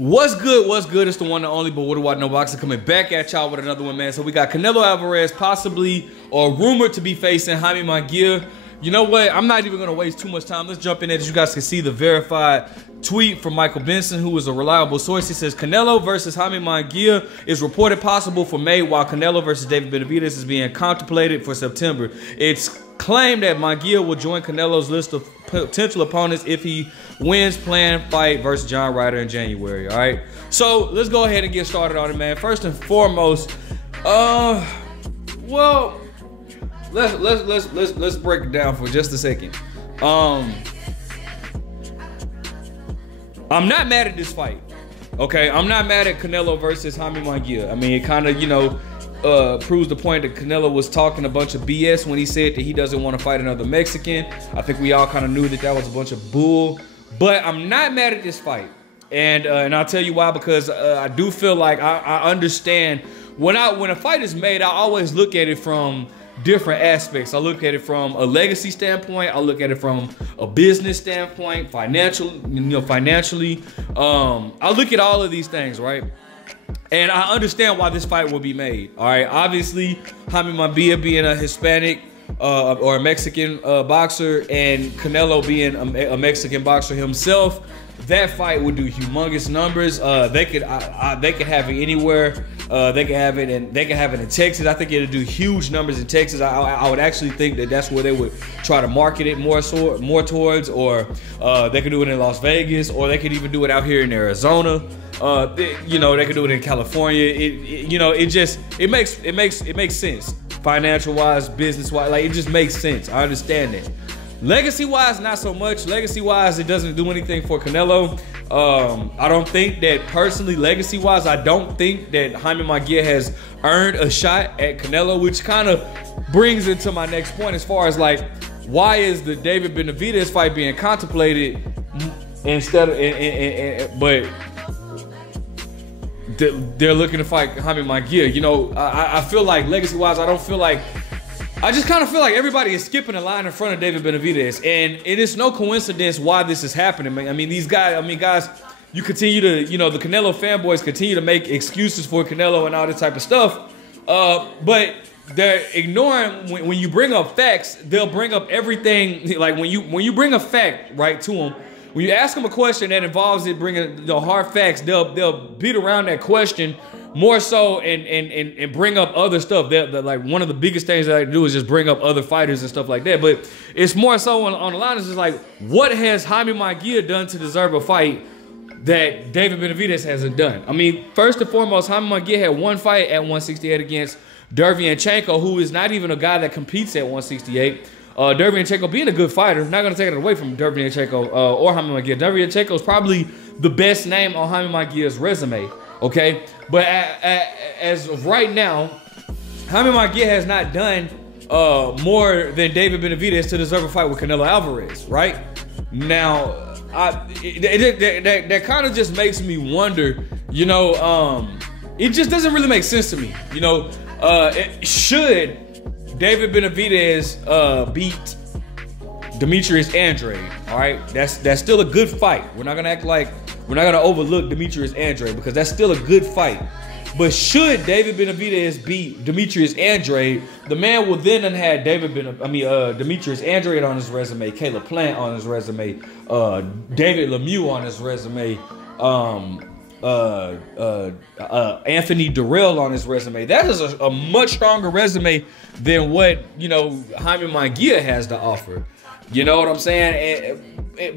What's good? What's good? It's the one and only, but what do I know? Boxer coming back at y'all with another one, man. So we got Canelo Alvarez possibly or rumored to be facing Jaime Munguia. You know what? I'm not even going to waste too much time. Let's jump in there. As you guys can see the verified tweet from Michael Benson, who is a reliable source. He says Canelo versus Jaime Munguia is reported possible for May, while Canelo versus David Benavidez is being contemplated for September. It's claimed that Munguia will join Canelo's list of potential opponents if he wins planned fight versus John Ryder in January. All right, so let's go ahead and get started on it, man. First and foremost, well, let's break it down for just a second. I'm not mad at this fight. Okay, I'm not mad at Canelo versus Jaime Munguia. I mean, it kind of, you know, proves the point that Canelo was talking a bunch of BS when he said that he doesn't want to fight another Mexican. I think we all kind of knew that that was a bunch of bull. But I'm not mad at this fight, and I'll tell you why. Because I do feel like I understand when a fight is made, I always look at it from different aspects. I look at it from a legacy standpoint. I look at it from a business standpoint, financially. I look at all of these things, right? And I understand why this fight will be made. All right, obviously, Jaime Munguia being a Hispanic or a Mexican boxer, and Canelo being a Mexican boxer himself, that fight would do humongous numbers. They could have it anywhere. They could have it in Texas. I think it'll do huge numbers in Texas. I would actually think that that's where they would try to market it more towards, or they could do it in Las Vegas, or they could even do it out here in Arizona. You know, they could do it in California. It makes sense. Financial wise, business wise, like it just makes sense. I understand that. Legacy wise, not so much. Legacy wise, it doesn't do anything for Canelo. I don't think that personally, legacy wise, I don't think that Jaime Munguia has earned a shot at Canelo, which kind of brings into my next point as far as like, why is the David Benavidez fight being contemplated instead of, but they're looking to fight Jaime Munguia. You know, I feel like legacy-wise, I just kind of feel like everybody is skipping a line in front of David Benavidez, and it is no coincidence why this is happening, man. I mean, guys, you continue to, you know, the Canelo fanboys continue to make excuses for Canelo and all this type of stuff, but they're ignoring when you bring up facts. They'll bring up everything. Like when you bring a fact right to them. When you ask them a question that involves it bringing the hard facts, they'll beat around that question more so and bring up other stuff. They're like, one of the biggest things that I do is just bring up other fighters and stuff like that. But it's more so on the line. It's just like, what has Jaime Munguia done to deserve a fight that David Benavidez hasn't done? I mean, first and foremost, Jaime Munguia had one fight at 168 against Derevyanchenko, who is not even a guy that competes at 168. Derevyanchenko being a good fighter, not going to take it away from Derevyanchenko or Jaime Munguia. Derevyanchenko is probably the best name on Jaime Munguia's resume, okay? But as of right now, Jaime Munguia has not done more than David Benavidez to deserve a fight with Canelo Alvarez, right? Now, that kind of just makes me wonder, you know, it just doesn't really make sense to me. You know, should David Benavidez beat Demetrius Andrade, all right? That's still a good fight. We're not gonna overlook Demetrius Andrade because that's still a good fight. But should David Benavidez beat Demetrius Andrade, the man will then have Demetrius Andrade on his resume, Caleb Plant on his resume, David Lemieux on his resume, Anthony Durrell on his resume. That is a much stronger resume than what, you know, Jaime Munguia has to offer. You know what I'm saying?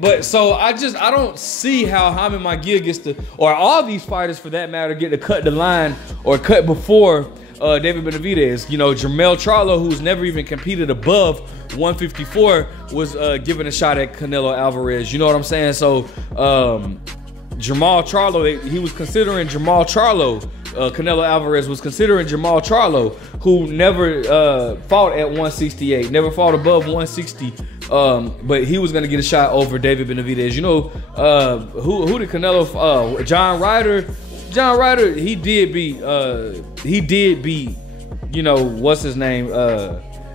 But so I don't see how Jaime Munguia gets to, or all these fighters for that matter, get to cut the line or cut before David Benavidez. You know, Jermell Charlo, who's never even competed above 154, was given a shot at Canelo Alvarez. You know what I'm saying? So Jermall Charlo, he was considering Jermall Charlo. Canelo Alvarez was considering Jermall Charlo, who never fought at 168, never fought above 160. But he was gonna get a shot over David Benavidez. You know, who did Canelo? John Ryder. John Ryder. He did beat. You know, what's his name?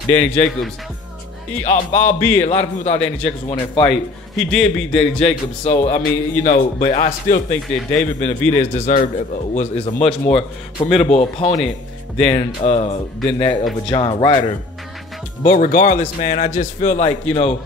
Danny Jacobs. albeit a lot of people thought Danny Jacobs won that fight, he did beat Danny Jacobs. So I mean, you know, but I still think that David Benavidez is a much more formidable opponent than that of a John Ryder. But regardless, man, I just feel like, you know,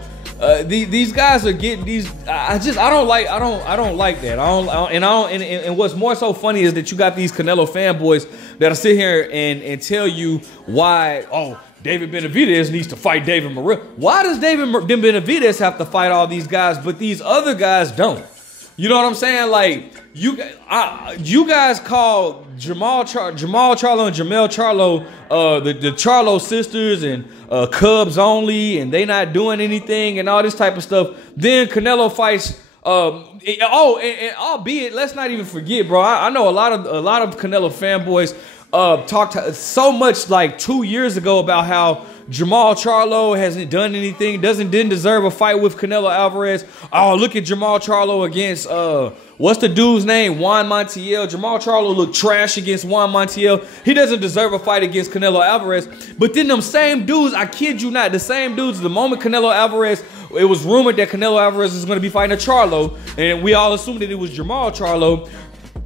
these guys are getting these. I don't like that. And what's more so funny is that you got these Canelo fanboys that'll sit here and tell you why. Oh, David Benavidez needs to fight David Morrell. Why does David Benavidez have to fight all these guys, but these other guys don't? You know what I'm saying? Like, you guys call Jamal Charlo and Jamel Charlo the Charlo sisters and Cubs only, and they not doing anything and all this type of stuff. Then Canelo fights. And albeit, let's not even forget, bro. I know a lot of Canelo fanboys talked so much like 2 years ago about how Jamal Charlo hasn't done anything, didn't deserve a fight with Canelo Alvarez. Oh, look at Jamal Charlo against what's the dude's name? Juan Montiel. Jamal Charlo looked trash against Juan Montiel. He doesn't deserve a fight against Canelo Alvarez. But then them same dudes, I kid you not, the same dudes, the moment Canelo Alvarez, it was rumored that Canelo Alvarez is going to be fighting a Charlo, and we all assumed that it was Jamal Charlo.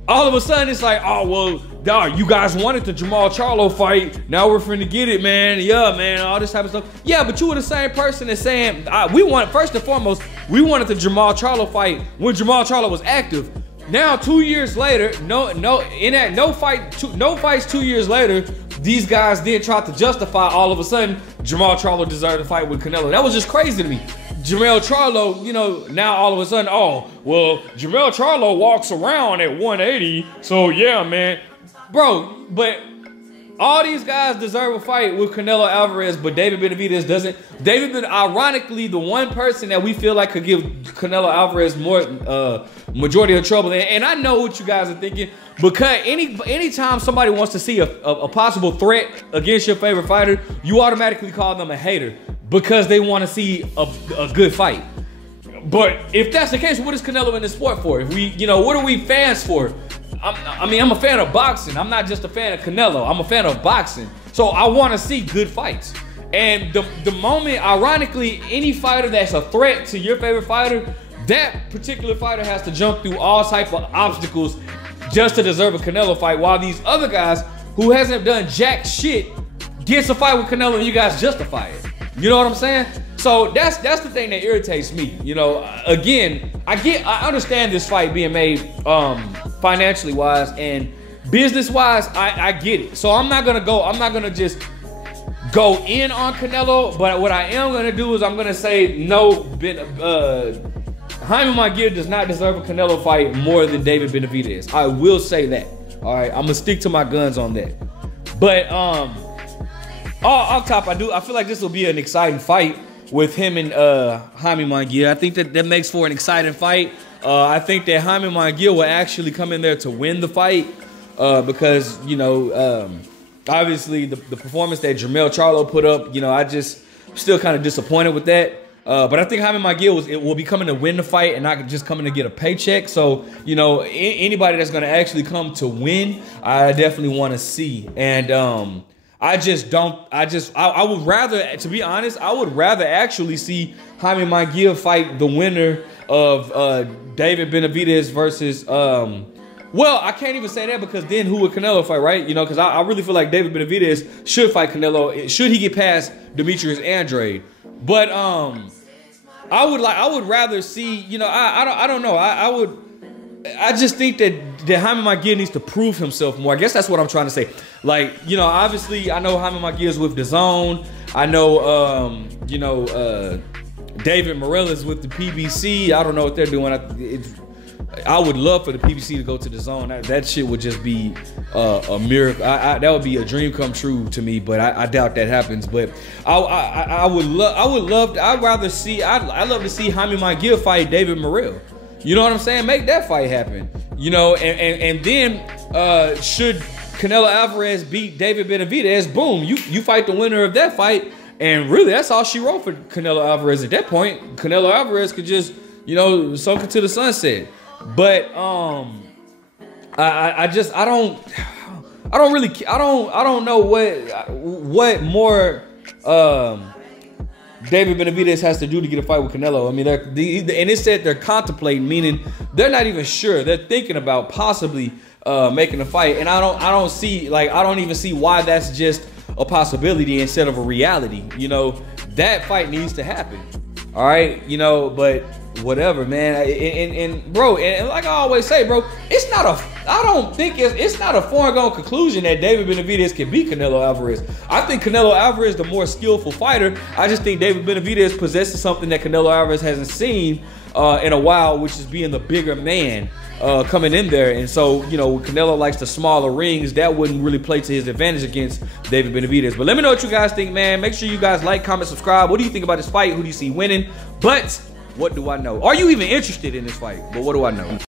All of a sudden, it's like, oh, well, dog, you guys wanted the Jamal Charlo fight. Now we're finna get it, man. Yeah, man, all this type of stuff. Yeah, but you were the same person that's saying, first and foremost, we wanted the Jamal Charlo fight when Jamal Charlo was active. Now, 2 years later, no fights 2 years later, these guys then tried to justify all of a sudden Jamal Charlo deserved to fight with Canelo. That was just crazy to me. Jamel Charlo, you know, now all of a sudden, oh, well, Jamel Charlo walks around at 180, so yeah, man. Bro, but all these guys deserve a fight with Canelo Alvarez, but David Benavidez doesn't. Ironically, the one person that we feel like could give Canelo Alvarez more majority of trouble. And I know what you guys are thinking, because anytime somebody wants to see a possible threat against your favorite fighter, you automatically call them a hater because they want to see a good fight. But if that's the case, what is Canelo in the sport for? If we, you know, what are we fans for? I'm a fan of boxing. I'm not just a fan of Canelo. I'm a fan of boxing. So I want to see good fights. And the moment, ironically, any fighter that's a threat to your favorite fighter, that particular fighter has to jump through all type of obstacles just to deserve a Canelo fight, while these other guys who hasn't done jack shit gets a fight with Canelo and you guys justify it. You know what I'm saying? So that's the thing that irritates me. You know, again, I understand this fight being made financially wise and business wise. I get it. So I'm not gonna just go in on Canelo, but what I am gonna do is I'm gonna say no. Jaime Munguia does not deserve a Canelo fight more than David Benavidez. I will say that. All right, I'm gonna stick to my guns on that. But off top, I feel like this will be an exciting fight with him and Jaime Munguia. I think that makes for an exciting fight. I think that Jaime Munguia will actually come in there to win the fight because, you know, obviously the performance that Jamel Charlo put up, you know, I just still kind of disappointed with that. But I think Jaime Munguia will be coming to win the fight and not just coming to get a paycheck. So, you know, anybody that's going to actually come to win, I definitely want to see. And I would rather, to be honest, I would rather actually see Jaime Munguia fight the winner of David Benavidez versus, well, I can't even say that because then who would Canelo fight, right? You know, because I really feel like David Benavidez should fight Canelo, should he get past Demetrius Andrade. But I would rather see, you know, I don't know. I just think that Jaime Munguia needs to prove himself more. I guess that's what I'm trying to say. Like, you know, obviously I know Jaime Munguia is with DAZN. I know, you know, David Morrell is with the PBC. I don't know what they're doing. I would love for the PBC to go to DAZN. That shit would just be a miracle. That would be a dream come true to me, but I doubt that happens. But I'd love to see Jaime Munguia fight David Morrell. You know what I'm saying? Make that fight happen. You know, and then should Canelo Alvarez beat David Benavidez, boom, you fight the winner of that fight. And really, that's all she wrote for Canelo Alvarez at that point. Canelo Alvarez could just, you know, soak it to the sunset. But I don't know what more David Benavidez has to do to get a fight with Canelo. I mean, and it said they're contemplating, meaning they're not even sure. They're thinking about possibly making a fight, and I don't even see why that's just a possibility instead of a reality. You know, that fight needs to happen. All right, you know, but whatever, man. And bro, and like I always say, bro, I don't think it's not a foregone conclusion that David Benavidez can beat Canelo Alvarez. I think Canelo Alvarez is the more skillful fighter. I just think David Benavidez possesses something that Canelo Alvarez hasn't seen in a while, which is being the bigger man coming in there. And so, you know, Canelo likes the smaller rings. That wouldn't really play to his advantage against David Benavidez. But let me know what you guys think, man. Make sure you guys like, comment, subscribe. What do you think about this fight? Who do you see winning? But what do I know? Are you even interested in this fight? But what do I know?